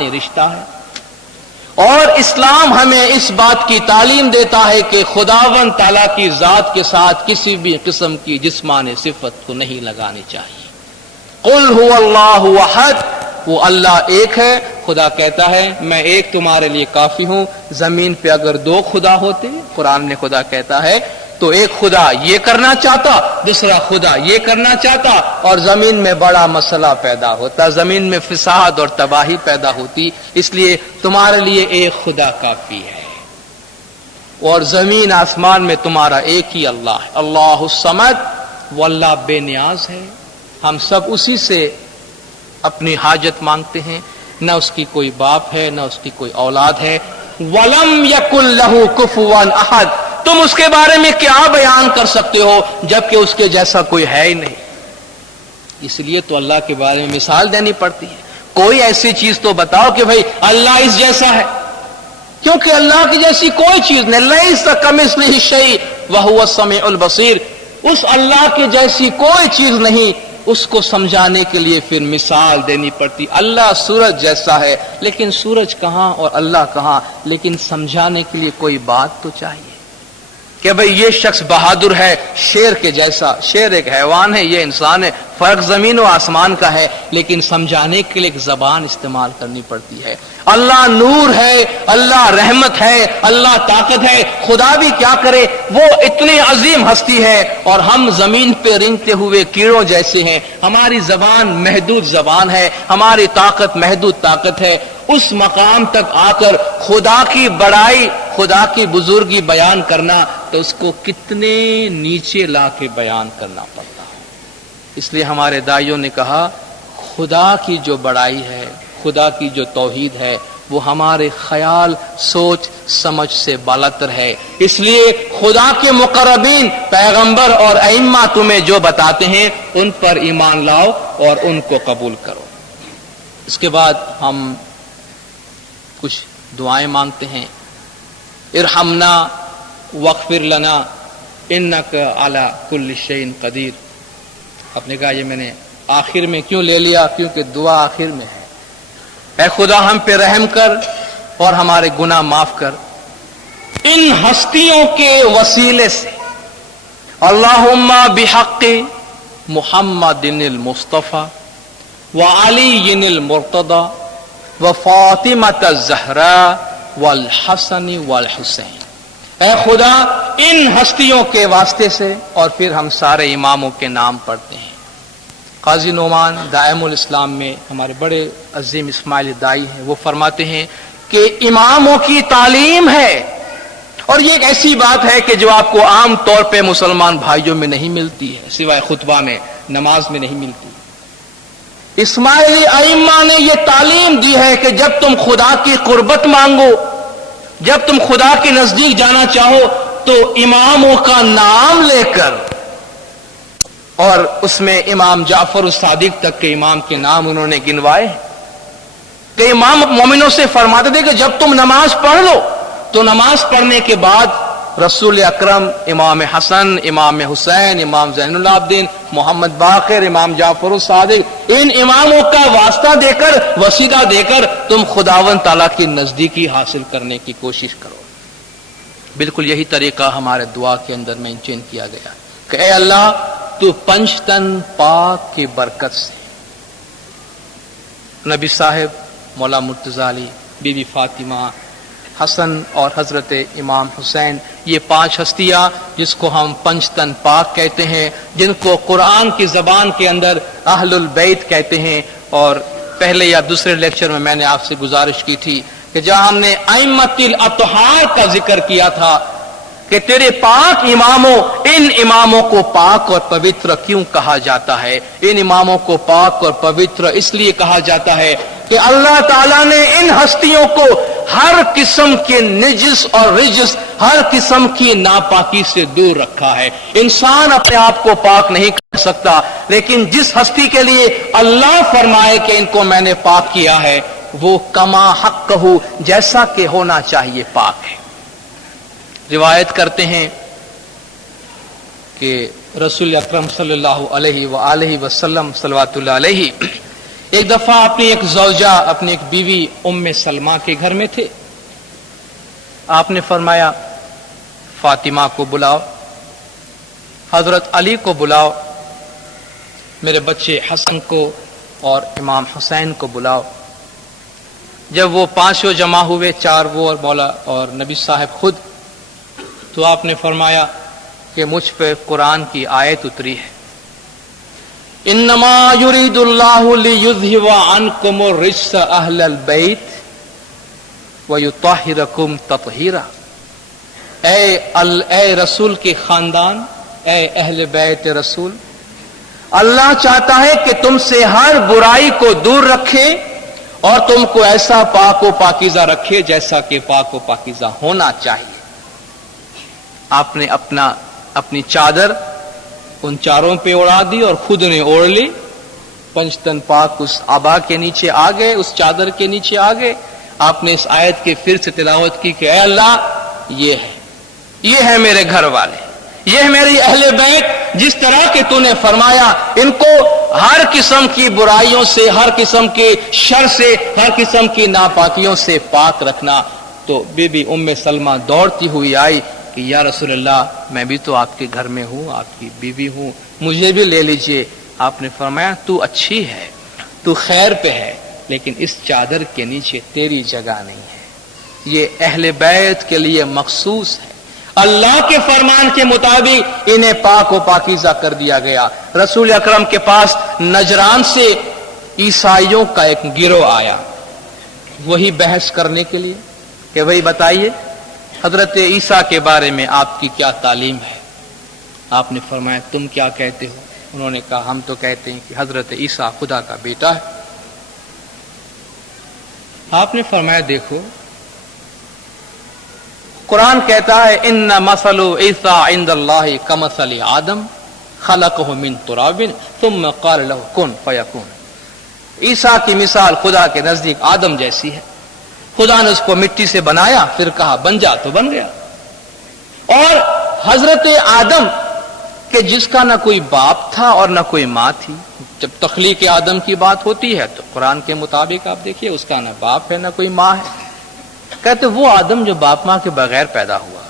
رشتہ ہے۔ اور اسلام ہمیں اس بات کی تعلیم دیتا ہے کہ خداوند تعالیٰ کی ذات کے ساتھ کسی بھی قسم کی جسمانی صفت کو نہیں لگانی چاہیے۔ قل هو اللہ احد، وہ اللہ ایک ہے۔ خدا کہتا ہے میں ایک تمہارے لیے کافی ہوں۔ زمین پہ اگر دو خدا ہوتے، قرآن میں خدا کہتا ہے، تو ایک خدا یہ کرنا چاہتا، دوسرا خدا یہ کرنا چاہتا، اور زمین میں بڑا مسئلہ پیدا ہوتا، زمین میں فساد اور تباہی پیدا ہوتی۔ اس لیے تمہارے لیے ایک خدا کافی ہے، اور زمین آسمان میں تمہارا ایک ہی اللہ ہے۔ اللہ الصمد، وہ اللہ بے نیاز ہے۔ ہم سب اسی سے اپنی حاجت مانگتے ہیں، نہ اس کی کوئی باپ ہے نہ اس کی کوئی اولاد ہے۔ وَلَمْ يَكُنْ لَهُ كُفُوًا أَحَدٌ، تم اس کے بارے میں کیا بیان کر سکتے ہو جبکہ اس کے جیسا کوئی ہے ہی نہیں۔ اس لیے تو اللہ کے بارے میں مثال دینی پڑتی ہے۔ کوئی ایسی چیز تو بتاؤ کہ بھئی اللہ اس جیسا ہے، کیونکہ اللہ کی جیسی کوئی چیز نہیں۔ لَيْسَ كَمِثْلِهِ شَيْءٌ وَهُوَ السَّمِيعُ الْبَصِيرُ، اس اللہ کی جیسی کوئی چیز نہیں۔ اس کو سمجھانے کے لیے پھر مثال دینی پڑتی۔ اللہ سورج جیسا ہے، لیکن سورج کہاں اور اللہ کہاں؟ لیکن سمجھانے کے لیے کوئی بات تو چاہیے کہ بھئی یہ شخص بہادر ہے شیر کے جیسا۔ شیر ایک حیوان ہے، یہ انسان ہے، فرق زمین و آسمان کا ہے، لیکن سمجھانے کے لیے ایک زبان استعمال کرنی پڑتی ہے۔ اللہ نور ہے، اللہ رحمت ہے، اللہ طاقت ہے۔ خدا بھی کیا کرے، وہ اتنی عظیم ہستی ہے اور ہم زمین پہ رینگتے ہوئے کیڑوں جیسے ہیں۔ ہماری زبان محدود زبان ہے، ہماری طاقت محدود طاقت ہے۔ اس مقام تک آ کر خدا کی بڑائی، خدا کی بزرگی بیان کرنا، تو اس کو کتنے نیچے لا کے بیان کرنا پڑتا ہے۔ اس لیے ہمارے دائیوں نے کہا خدا کی جو بڑائی ہے، خدا کی جو توحید ہے، وہ ہمارے خیال، سوچ، سمجھ سے بالاتر ہے۔ اس لیے خدا کے مقربین پیغمبر اور ائمہ تمہیں جو بتاتے ہیں ان پر ایمان لاؤ اور ان کو قبول کرو۔ اس کے بعد ہم کچھ دعائیں مانگتے ہیں۔ ارحمنا واغفر لنا انک علی کل شیء قدیر۔ آپ نے کہا یہ میں نے آخر میں کیوں لے لیا؟ کیونکہ دعا آخر میں ہے۔ اے خدا ہم پہ رحم کر اور ہمارے گناہ معاف کر، ان ہستیوں کے وسیلے سے۔ اللہم بحق محمد المصطفیٰ وعلی المرتضی وفاطمۃ الزہراء والحسن والحسین۔ اے خدا ان ہستیوں کے واسطے سے، اور پھر ہم سارے اماموں کے نام پڑھتے ہیں۔ قاضی نعمان دائم الاسلام میں ہمارے بڑے عظیم اسماعیلی دائی ہیں، وہ فرماتے ہیں کہ اماموں کی تعلیم ہے، اور یہ ایک ایسی بات ہے کہ جو آپ کو عام طور پہ مسلمان بھائیوں میں نہیں ملتی ہے، سوائے خطبہ میں، نماز میں نہیں ملتی۔ اسماعیلی ائمہ نے یہ تعلیم دی ہے کہ جب تم خدا کی قربت مانگو، جب تم خدا کے نزدیک جانا چاہو، تو اماموں کا نام لے کر، اور اس میں امام جعفر الصادق تک کے امام کے نام انہوں نے گنوائے کہ امام مومنوں سے فرماتے تھے کہ جب تم نماز پڑھ لو تو نماز پڑھنے کے بعد رسول اکرم، امام حسن، امام حسین، امام زین العابدین، محمد باقر، امام جعفر الصادق، ان اماموں کا واسطہ دے کر، وسیلہ دے کر تم خداوند تعالیٰ کی نزدیکی حاصل کرنے کی کوشش کرو۔ بالکل یہی طریقہ ہمارے دعا کے اندر مینشن کیا گیا کہ اے اللہ تو پنجتن پاک کی برکت سے نبی صاحب، مولا مرتضی علی، بی بی فاطمہ، حسن اور حضرت امام حسین، یہ 5 ہستیاں جس کو ہم پنجتن پاک کہتے ہیں، جن کو قرآن کی زبان کے اندر اہل البیت کہتے ہیں۔ اور پہلے یا دوسرے لیکچر میں نے آپ سے گزارش کی تھی کہ جہاں ہم نے ائمۃ الاطہار کا ذکر کیا تھا کہ تیرے پاک اماموں، ان اماموں کو پاک اور پوتر کیوں کہا جاتا ہے؟ ان اماموں کو پاک اور پوتر اس لیے کہا جاتا ہے کہ اللہ تعالیٰ نے ان ہستیوں کو ہر قسم کے نجس اور رجس، ہر قسم کی ناپاکی سے دور رکھا ہے۔ انسان اپنے آپ کو پاک نہیں کر سکتا، لیکن جس ہستی کے لیے اللہ فرمائے کہ ان کو میں نے پاک کیا ہے، وہ کما حق ہو، جیسا کہ ہونا چاہیے، پاک ہے۔ روایت کرتے ہیں کہ رسول اکرم صلی اللہ علیہ وآلہ وسلم صلوات اللہ علیہ ایک دفعہ اپنی ایک زوجہ، اپنی ایک بیوی ام سلمہ کے گھر میں تھے. آپ نے فرمایا فاطمہ کو بلاؤ، حضرت علی کو بلاؤ، میرے بچے حسن کو اور امام حسین کو بلاؤ. جب وہ پانچوں جمع ہوئے، چار وہ اور مولا اور نبی صاحب خود، تو آپ نے فرمایا کہ مجھ پہ قرآن کی آیت اتری ہے، انما یرید اللہ لیذھب عنکم الرجس اہل البیت ویطہرکم تطہیرا. اے رسول کے خاندان، اے اہل بیت رسول، اللہ چاہتا ہے کہ تم سے ہر برائی کو دور رکھے اور تم کو ایسا پاک و پاکیزہ رکھے جیسا کہ پاک و پاکیزہ ہونا چاہیے. آپ نے اپنی چادر ان چاروں پہ اڑا دی اور خود نے اوڑھ لی. پنجتن پاک اس آبا کے نیچے آ گئے، اس چادر کے نیچے آ گئے. آپ نے اس آیت کی پھر سے تلاوت کی کہ اے اللہ، یہ ہے میرے گھر والے، یہ ہے میری اہل بیت، جس طرح کہ تو نے فرمایا ان کو ہر قسم کی برائیوں سے، ہر قسم کے شر سے، ہر قسم کی ناپاکیوں سے پاک رکھنا. تو بی بی ام سلمہ دوڑتی ہوئی آئی کہ یا رسول اللہ، میں بھی تو آپ کے گھر میں ہوں، آپ کی بیوی ہوں، مجھے بھی لے لیجئے. آپ نے فرمایا تو اچھی ہے، تو خیر پہ ہے، لیکن اس چادر کے نیچے تیری جگہ نہیں ہے. یہ اہل بیت کے لیے مخصوص ہے. اللہ کے فرمان کے مطابق انہیں پاک و پاکیزہ کر دیا گیا. رسول اکرم کے پاس نجران سے عیسائیوں کا ایک گروہ آیا، وہی بحث کرنے کے لیے کہ بھئی بتائیے حضرت عیسیٰ کے بارے میں آپ کی کیا تعلیم ہے. آپ نے فرمایا تم کیا کہتے ہو؟ انہوں نے کہا ہم تو کہتے ہیں کہ حضرت عیسیٰ خدا کا بیٹا ہے. آپ نے فرمایا دیکھو، قرآن کہتا ہے ان مثل عیسیٰ عند اللہ کمثل آدم خلقہ من تراب ثم قال له کن فیکون. عیسیٰ کی مثال خدا کے نزدیک آدم جیسی ہے. خدا نے اس کو مٹی سے بنایا، پھر کہا بن جا تو بن گیا. اور حضرت آدم کہ جس کا نہ کوئی باپ تھا اور نہ کوئی ماں تھی، جب تخلیق آدم کی بات ہوتی ہے تو قرآن کے مطابق آپ دیکھیے اس کا نہ باپ ہے نہ کوئی ماں ہے. کہتے وہ آدم جو باپ ماں کے بغیر پیدا ہوا،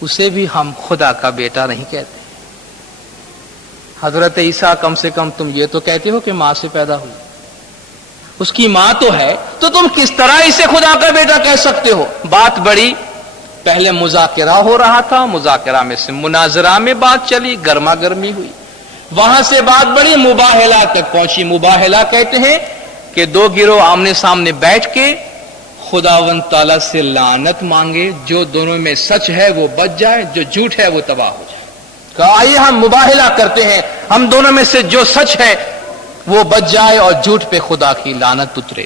اسے بھی ہم خدا کا بیٹا نہیں کہتے. حضرت عیسیٰ کم سے کم تم یہ تو کہتے ہو کہ ماں سے پیدا ہوئی، اس کی ماں تو ہے، تو تم کس طرح اسے خدا کا بیٹا کہہ سکتے ہو؟ بات بڑی، پہلے مذاکرہ ہو رہا تھا، مذاکرہ میں سے مناظرہ میں بات چلی، گرما گرمی ہوئی، وہاں سے بات بڑی مباہلہ تک پہنچی. مباہلہ کہتے ہیں کہ دو گروہ آمنے سامنے بیٹھ کے خداوند تعالیٰ سے لعنت مانگے، جو دونوں میں سچ ہے وہ بچ جائے، جو جھوٹ ہے وہ تباہ ہو جائے. کہا آئیے ہم مباہلہ کرتے ہیں، ہم دونوں میں سے جو سچ ہے وہ بچ جائے اور جھوٹ پہ خدا کی لعنت اترے.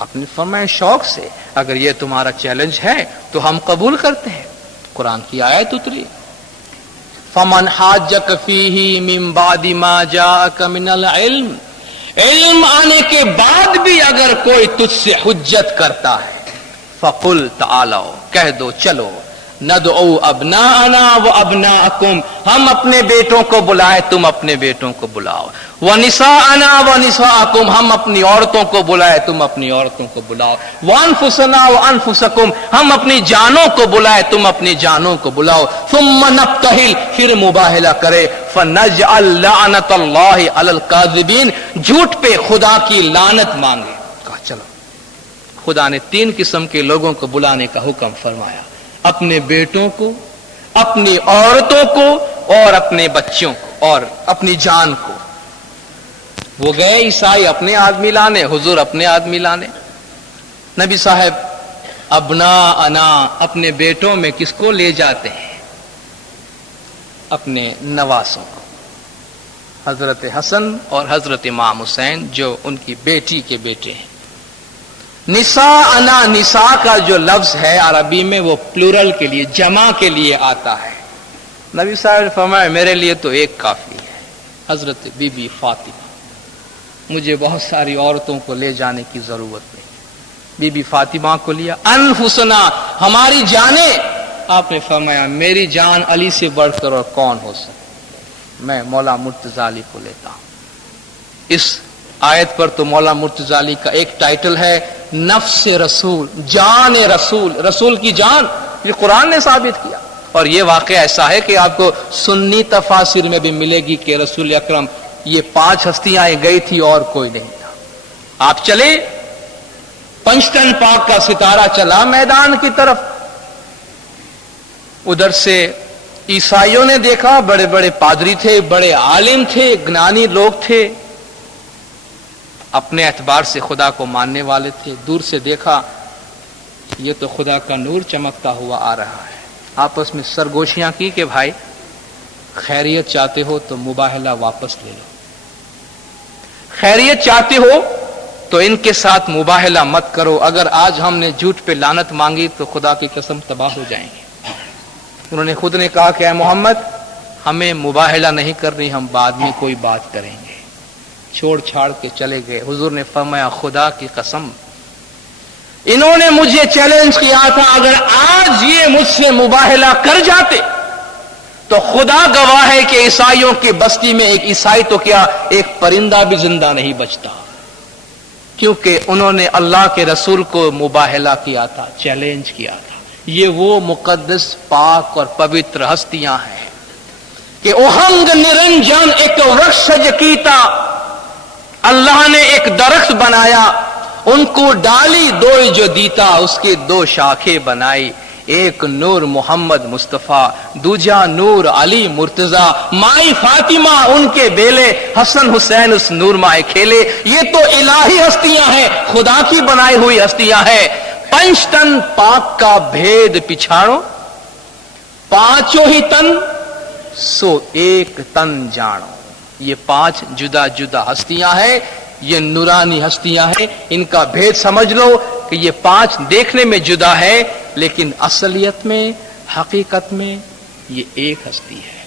آپ نے فرمایا شوق سے اگر یہ تمہارا چیلنج ہے تو ہم قبول کرتے ہیں. قرآن کی آیت اتری فمن حاجک فیہ من بعد ما جاءک من العلم، علم آنے کے بعد بھی اگر کوئی تجھ سے حجت کرتا ہے فقل تعالوا، کہہ دو چلو، ندعو ابناءنا وابناءکم، ہم اپنے بیٹوں کو بلائیں تم اپنے بیٹوں کو بلاؤ، ونساءنا ونساءکم، ہم اپنی عورتوں کو بلائیں تم اپنی عورتوں کو بلاؤ، وانفسنا وانفسکم، ہم اپنی جانوں کو بلائیں تم اپنی جانوں کو بلاؤ، ثم نبتہل، پھر مباہلہ کرے، فنجعل لعنت اللہ علی الکاذبین، جھوٹ پہ خدا کی لعنت مانگے. کہا چلو. خدا نے تین قسم کے لوگوں کو بلانے کا حکم فرمایا، اپنے بیٹوں کو، اپنی عورتوں کو اور اپنے بچوں کو اور اپنی جان کو. وہ گئے عیسائی اپنے آدمی لانے، حضور اپنے آدمی لانے. نبی صاحب ابنا انا، اپنے بیٹوں میں کس کو لے جاتے ہیں؟ اپنے نواسوں کو، حضرت حسن اور حضرت امام حسین جو ان کی بیٹی کے بیٹے ہیں. نساء انا، نساء کا جو لفظ ہے عربی میں وہ پلورل کے لیے، جمع کے لیے آتا ہے. نبی صاحب نے فرمایا میرے لیے تو ایک کافی ہے، حضرت بی بی فاطمہ، مجھے بہت ساری عورتوں کو لے جانے کی ضرورت نہیں. بی بی فاطمہ کو لیا. انفسنا، ہماری جانیں. آپ نے فرمایا میری جان علی سے بڑھ کر اور کون ہو سکتا، میں مولا مرتضی علی کو لیتا ہوں. اس آیت پر تو مولا مرتضی علی کا ایک ٹائٹل ہے نفس رسول، جان رسول، رسول کی جان، یہ قرآن نے ثابت کیا۔ اور یہ واقعہ ایسا ہے کہ آپ کو سنی تفاسیر میں بھی ملے گی کہ رسول اکرم یہ 5 ہستیاں گئی تھی اور کوئی نہیں تھا۔ آپ چلے، پنجتن پاک کا ستارہ چلا میدان کی طرف، ادھر سے عیسائیوں نے دیکھا، بڑے بڑے پادری تھے، بڑے عالم تھے، گنانی لوگ تھے، اپنے اعتبار سے خدا کو ماننے والے تھے، دور سے دیکھا یہ تو خدا کا نور چمکتا ہوا آ رہا ہے، آپس میں سرگوشیاں کی کہ بھائی خیریت چاہتے ہو تو مباہلہ واپس لے لو، خیریت چاہتے ہو تو ان کے ساتھ مباہلہ مت کرو، اگر آج ہم نے جھوٹ پہ لعنت مانگی تو خدا کی قسم تباہ ہو جائیں گے۔ انہوں نے خود نے کہا کہ اے محمد ہمیں مباہلہ نہیں کرنی، ہم بعد میں کوئی بات کریں گے، چھوڑ چھاڑ کے چلے گئے۔ حضور نے فرمایا خدا کی قسم انہوں نے مجھے چیلنج کیا تھا، اگر آج یہ مجھ سے مباہلہ کر جاتے تو خدا گواہ ہے کہ عیسائیوں کی بستی میں ایک عیسائی تو کیا ایک پرندہ بھی زندہ نہیں بچتا، کیونکہ انہوں نے اللہ کے رسول کو مباہلہ کیا تھا، چیلنج کیا تھا۔ یہ وہ مقدس پاک اور پوتر ہستیاں ہیں کہ اوہنگ نرنجن ایک ورکشج کیتا، اللہ نے ایک درخت بنایا، ان کو ڈالی دو جو دیتا، اس کے 2 شاخیں بنائی، ایک نور محمد مصطفیٰ، دوجا نور علی مرتضی، مائی فاطمہ ان کے بیلے، حسن حسین اس نور مائے کھیلے۔ یہ تو الہی ہستیاں ہیں، خدا کی بنائی ہوئی ہستیاں ہیں۔ 5 تن پاک کا بھید پچھاڑو، 5 ہی تن سو 1 تن جانو۔ یہ 5 جدا جدا ہستیاں ہیں، یہ نورانی ہستیاں ہیں، ان کا بھید سمجھ لو کہ یہ 5 دیکھنے میں جدا ہے لیکن اصلیت میں حقیقت میں یہ ایک ہستی ہے۔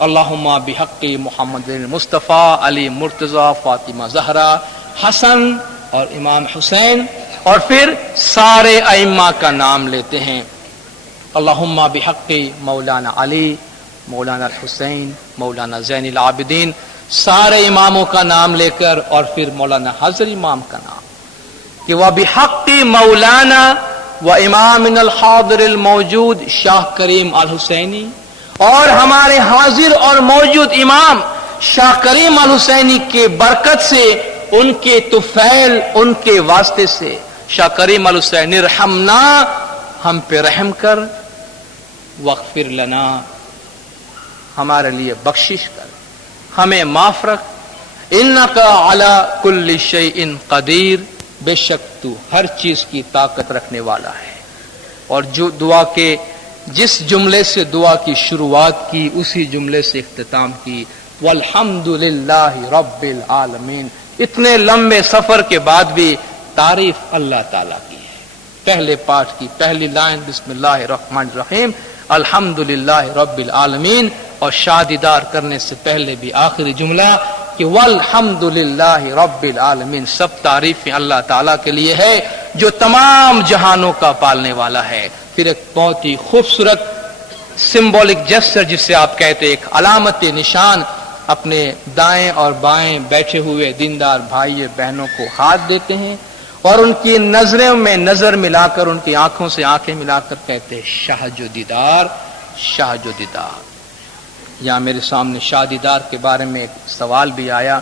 اللہم بحق محمد مصطفیٰ علی مرتضی فاطمہ زہرا حسن اور امام حسین، اور پھر سارے ائمہ کا نام لیتے ہیں۔ اللہم بحق مولانا علی، مولانا الحسین، مولانا زین العابدین، سارے اماموں کا نام لے کر، اور پھر مولانا حضر امام کا نام کہ وَبِحَقِّ مولانا و امامنا الحاضر الموجود شاہ کریم الحسینی، اور ہمارے حاضر اور موجود امام شاہ کریم الحسینی کے برکت سے، ان کے طفیل، ان کے واسطے سے، شاہ کریم الحسین ارحمنا، ہم پہ رحم کر، واغفر لنا، ہمارے لیے بخشش کر، ہمیں معاف رکھ، انکا علی کل شیء قدیر، بے شک تو ہر چیز کی طاقت رکھنے والا ہے۔ اور جو دعا کے جس جملے سے دعا کی شروعات کی اسی جملے سے اختتام کی، والحمدللہ رب العالمین۔ اتنے لمبے سفر کے بعد بھی تعریف اللہ تعالیٰ کی ہے۔ پہلے پارٹ کی پہلی لائن بسم اللہ الرحمن الرحیم الحمدللہ رب العالمین، اور شادیدار کرنے سے پہلے بھی آخری جملہ کہ والحمدللہ رب العالمین، سب تعریفیں اللہ تعالیٰ کے لیے ہے جو تمام جہانوں کا پالنے والا ہے۔ پھر ایک بہت ہی خوبصورت سمبولک جسچر جسے آپ کہتے ایک علامت نشان، اپنے دائیں اور بائیں بیٹھے ہوئے دیندار بھائی بہنوں کو ہاتھ دیتے ہیں اور ان کی نظروں میں نظر ملا کر، ان کی آنکھوں سے آنکھیں ملا کر کہتے ہیں شاہ جو دیدار، شاہ جو دیدار۔ یہاں میرے سامنے شاہ دیدار کے بارے میں ایک سوال بھی آیا۔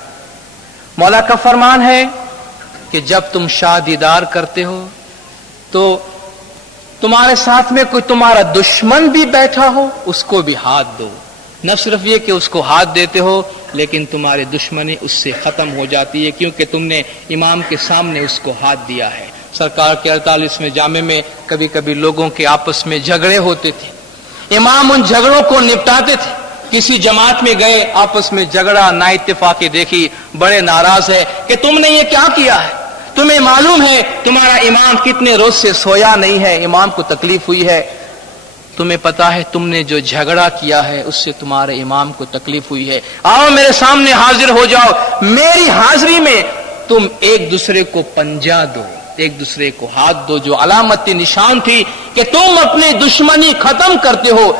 مولا کا فرمان ہے کہ جب تم شاہ دیدار کرتے ہو تو تمہارے ساتھ میں کوئی تمہارا دشمن بھی بیٹھا ہو اس کو بھی ہاتھ دو، نہ صرف یہ کہ اس کو ہاتھ دیتے ہو لیکن تمہاری دشمنی اس سے ختم ہو جاتی ہے، کیونکہ تم نے امام کے سامنے اس کو ہاتھ دیا ہے۔ سرکار کے 48ویں جامع میں کبھی کبھی لوگوں کے آپس میں جھگڑے ہوتے تھے، امام ان جھگڑوں کو نپٹاتے تھے۔ کسی جماعت میں گئے، آپس میں جھگڑا، نا اتفاقی دیکھی، بڑے ناراض ہے کہ تم نے یہ کیا کیا ہے، تمہیں معلوم ہے تمہارا امام کتنے روز سے سویا نہیں ہے، امام کو تکلیف ہوئی ہے، تمہیں پتا ہے تم نے جو جھگڑا کیا ہے اس سے تمہارے امام کو تکلیف ہوئی ہے، آؤ میرے سامنے حاضر ہو جاؤ، میری حاضری میں تم ایک دوسرے کو پنجہ دو، ایک دوسرے کو ہاتھ دو، جو علامت نشان تھی کہ تم اپنی دشمنی ختم کرتے ہو۔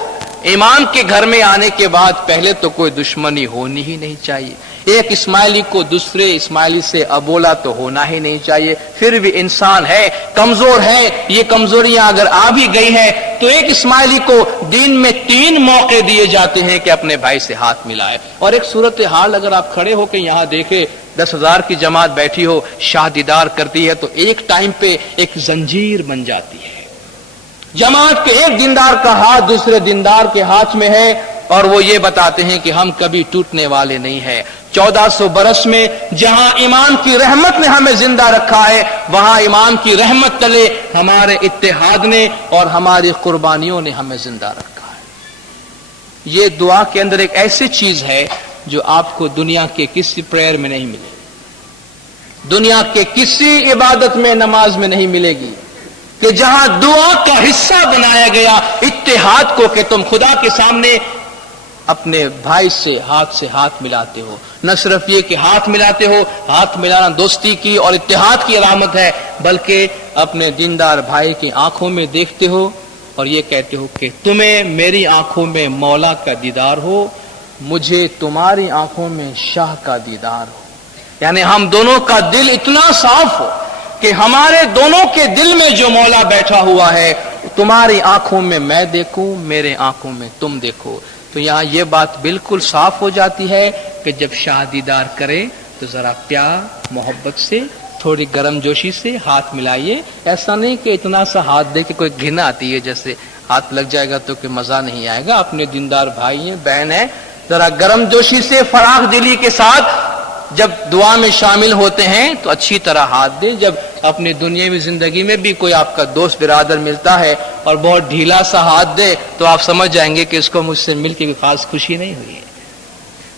امام کے گھر میں آنے کے بعد پہلے تو کوئی دشمنی ہونی ہی نہیں چاہیے۔ ایک اسماعیلی کو دوسرے اسماعیلی سے ابولا تو ہونا ہی نہیں چاہیے، پھر بھی انسان ہے، کمزور ہے، یہ کمزوریاں اگر آ بھی گئی ہے تو ایک اسماعیلی کو دین میں 3 موقع دیے جاتے ہیں کہ اپنے بھائی سے ہاتھ ملائے۔ اور ایک صورتحال اگر آپ کھڑے ہو کے یہاں دیکھیں، 10,000 کی جماعت بیٹھی ہو، شاہ دیدار کرتی ہے تو ایک ٹائم پہ ایک زنجیر بن جاتی ہے، جماعت کے ایک دیندار کا ہاتھ دوسرے دیندار کے ہاتھ میں ہے، اور وہ یہ بتاتے ہیں کہ ہم کبھی ٹوٹنے والے نہیں ہیں۔ 1400 برس میں جہاں امام کی رحمت نے ہمیں زندہ رکھا ہے، وہاں امام کی رحمت تلے ہمارے اتحاد نے اور ہماری قربانیوں نے ہمیں زندہ رکھا ہے۔ یہ دعا کے اندر ایک ایسی چیز ہے جو آپ کو دنیا کے کسی پریئر میں نہیں ملے، دنیا کے کسی عبادت میں، نماز میں نہیں ملے گی، کہ جہاں دعا کا حصہ بنایا گیا اتحاد کو، کہ تم خدا کے سامنے اپنے بھائی سے ہاتھ ملاتے ہو۔ نہ صرف یہ کہ ہاتھ ملاتے ہو، ہاتھ ملانا دوستی کی اور اتحاد کی علامت ہے، بلکہ اپنے دیندار بھائی کی آنکھوں میں دیکھتے ہو اور یہ کہتے ہو کہ تمہیں میری آنکھوں میں مولا کا دیدار ہو، مجھے تمہاری آنکھوں میں شاہ کا دیدار ہو۔ یعنی ہم دونوں کا دل اتنا صاف ہو کہ ہمارے دونوں کے دل میں جو مولا بیٹھا ہوا ہے، تمہاری آنکھوں میں میں دیکھوں، میرے آنکھوں میں تم دیکھو۔ تو یہاں یہ بات بالکل صاف ہو جاتی ہے کہ جب شاہ دیدار کرے تو ذرا پیار محبت سے، تھوڑی گرم جوشی سے ہاتھ ملائیے۔ ایسا نہیں کہ اتنا سا ہاتھ دے کے کوئی گھن آتی ہے، جیسے ہاتھ لگ جائے گا تو کہ مزہ نہیں آئے گا۔ اپنے دیندار بھائی ہیں، بہن ہے، ذرا گرم جوشی سے، فراخ دلی کے ساتھ جب دعا میں شامل ہوتے ہیں تو اچھی طرح ہاتھ دیں۔ جب اپنی دنیاوی زندگی میں بھی کوئی آپ کا دوست برادر ملتا ہے اور بہت ڈھیلا سا ہاتھ دے تو آپ سمجھ جائیں گے کہ اس کو مجھ سے مل کے کوئی خاص خوشی نہیں ہوئی ہے،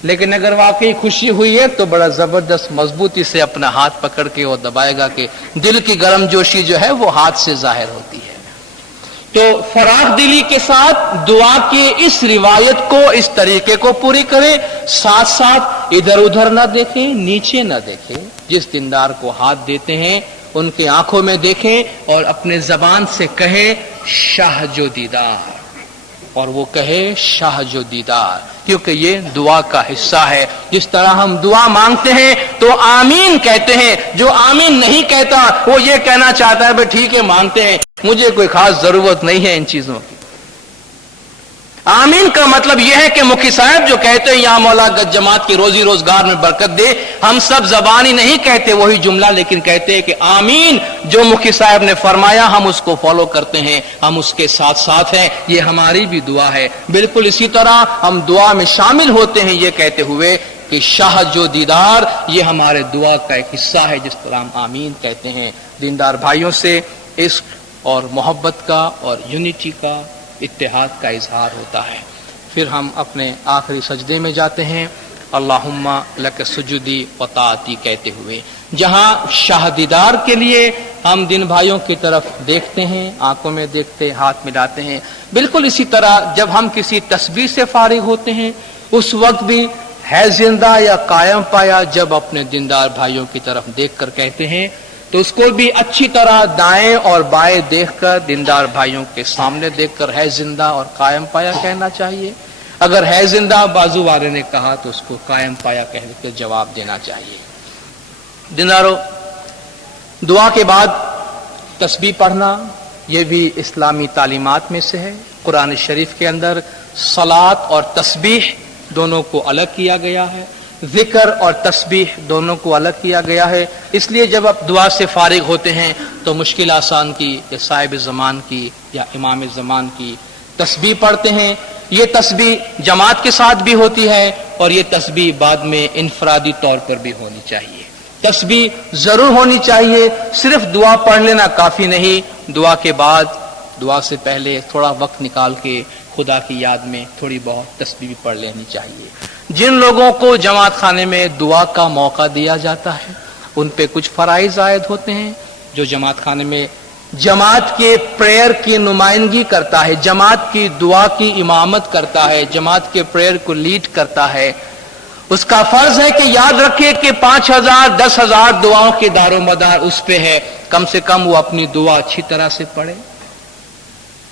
لیکن اگر واقعی خوشی ہوئی ہے تو بڑا زبردست مضبوطی سے اپنا ہاتھ پکڑ کے وہ دبائے گا کہ دل کی گرم جوشی جو ہے وہ ہاتھ سے ظاہر ہوتی ہے۔ تو فراخ دلی کے ساتھ دعا کی اس روایت کو، اس طریقے کو پوری کریں، ساتھ ساتھ ادھر ادھر نہ دیکھیں، نیچے نہ دیکھیں۔ جس دیندار کو ہاتھ دیتے ہیں ان کے آنکھوں میں دیکھیں اور اپنے زبان سے کہیں شاہ جو دیدار، اور وہ کہے شاہ جو دیدار، کیونکہ یہ دعا کا حصہ ہے۔ جس طرح ہم دعا مانگتے ہیں تو آمین کہتے ہیں، جو آمین نہیں کہتا وہ یہ کہنا چاہتا ہے بھئی ٹھیک ہے مانگتے ہیں، مجھے کوئی خاص ضرورت نہیں ہے ان چیزوں کی۔ آمین کا مطلب یہ ہے کہ مفتی صاحب جو کہتے ہیں یا مولا جماعت کی روزی روزگار میں برکت دے، ہم سب زبانی نہیں کہتے وہی جملہ، لیکن کہتے ہیں کہ آمین جو مفتی صاحب نے فرمایا ہم اس کو فالو کرتے ہیں، ہم اس کے ساتھ ساتھ ہیں، یہ ہماری بھی دعا ہے۔ بالکل اسی طرح ہم دعا میں شامل ہوتے ہیں یہ کہتے ہوئے کہ شاہ جو دیدار، یہ ہمارے دعا کا ایک حصہ ہے، جس طرح ہم آمین کہتے ہیں۔ دیندار بھائیوں سے عشق اور محبت کا اور یونٹی کا، اتحاد کا اظہار ہوتا ہے۔ پھر ہم اپنے آخری سجدے میں جاتے ہیں، اللہم لک سجودی و طاعتی کہتے ہوئے، جہاں شاہ دیدار کے لیے ہم دن بھائیوں کی طرف دیکھتے ہیں، آنکھوں میں دیکھتے، ہاتھ ملاتے ہیں۔ بالکل اسی طرح جب ہم کسی تسبیح سے فارغ ہوتے ہیں اس وقت بھی ہے زندہ یا قائم پایا جب اپنے دیندار بھائیوں کی طرف دیکھ کر کہتے ہیں تو اس کو بھی اچھی طرح دائیں اور بائیں دیکھ کر، دیندار بھائیوں کے سامنے دیکھ کر ہے زندہ اور قائم پایا کہنا چاہیے۔ اگر ہے زندہ بازو والے نے کہا تو اس کو قائم پایا کہہ کر جواب دینا چاہیے۔ دیندارو، دعا کے بعد تسبیح پڑھنا یہ بھی اسلامی تعلیمات میں سے ہے۔ قرآن شریف کے اندر صلاۃ اور تسبیح دونوں کو الگ کیا گیا ہے، ذکر اور تسبیح دونوں کو الگ کیا گیا ہے۔ اس لیے جب آپ دعا سے فارغ ہوتے ہیں تو مشکل آسان کی یا صاحب زمان کی یا امام زمان کی تسبیح پڑھتے ہیں۔ یہ تسبیح جماعت کے ساتھ بھی ہوتی ہے اور یہ تسبیح بعد میں انفرادی طور پر بھی ہونی چاہیے۔ تسبیح ضرور ہونی چاہیے، صرف دعا پڑھ لینا کافی نہیں، دعا کے بعد، دعا سے پہلے تھوڑا وقت نکال کے خدا کی یاد میں تھوڑی بہت تسبیح بھی پڑھ لینی چاہیے۔ جن لوگوں کو جماعت خانے میں دعا کا موقع دیا جاتا ہے ان پہ کچھ فرائض عائد ہوتے ہیں۔ جو جماعت خانے میں جماعت کے پریئر کی نمائندگی کرتا ہے، جماعت کی دعا کی امامت کرتا ہے، جماعت کے پریئر کو لیڈ کرتا ہے، اس کا فرض ہے کہ یاد رکھے کہ 5,000 10,000 دعاؤں کے دار و مدار اس پہ ہے، کم سے کم وہ اپنی دعا اچھی طرح سے پڑھے۔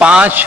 5